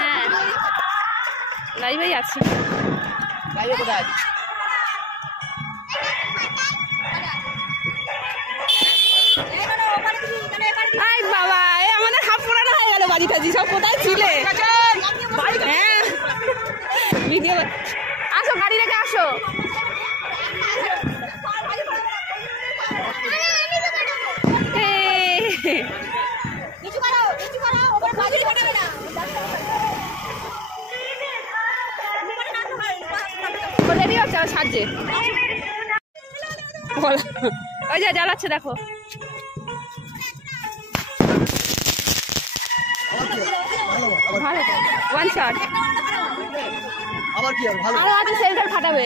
হ্যাঁ লাইভেই আছি। লাইভে কোথায় আছিস? বাবা আমাদের হাফ পোড়ানো হয়ে গেল বাড়ি টাজি সব কোথায় ছিলে? হ্যাঁ ভিডিও আসো গাড়ি রেখে আসো। রেডি হচ্ছে সাজে ওই যে জ্বালাচ্ছে দেখো। ভালো ওয়ান শট আবার কি ভালো আরো আছে সেলটার ফাটাবে।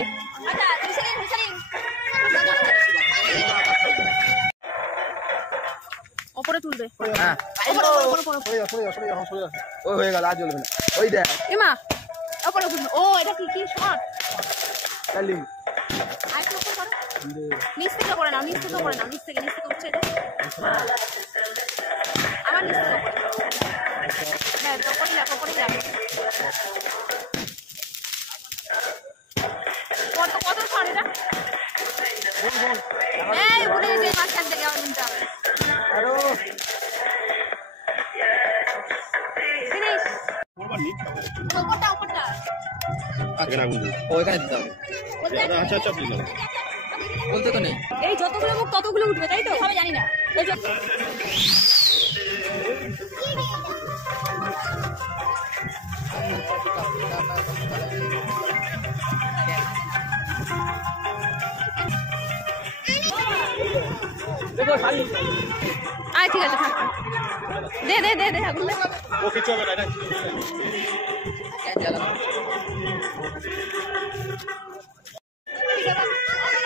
ওপরে তুলবে। হ্যাঁ ওই হয়ে গেল আর জ্বলবে না। ওই দেখ এমা ওপরে তুলবে। ও এটা কি কি শট চালিং নিচ থেকে করে নাও নিচ থেকে করে নাও নিচ থেকে উঠছে আমার নিচ থেকে হ্যাঁ ওপরে রাখো কত শট এটা? এই উড়ে যে মাঝখান থেকে আমার নিতে হবে। উপরটা ওইখানে দিতে হবে। আচ্ছা বলতে তো নেই। এই যতগুলো মুখ ততগুলো উঠবে তাই তো? আমি জানি না। আয় ঠিক আছে থাক দে আগুন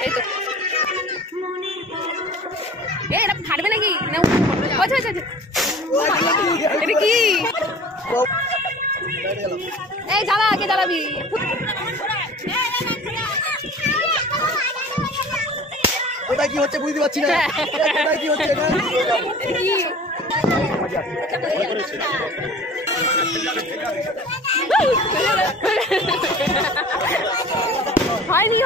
এই তো এটা ফাটবে নাকি না? আচ্ছা এটা কি? এই জ্বালা আগে জ্বালাবি। কোথায় কি হচ্ছে বুঝতে পারছি না। কোথায় কি হচ্ছে হয়নি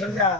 সন্ধ্যা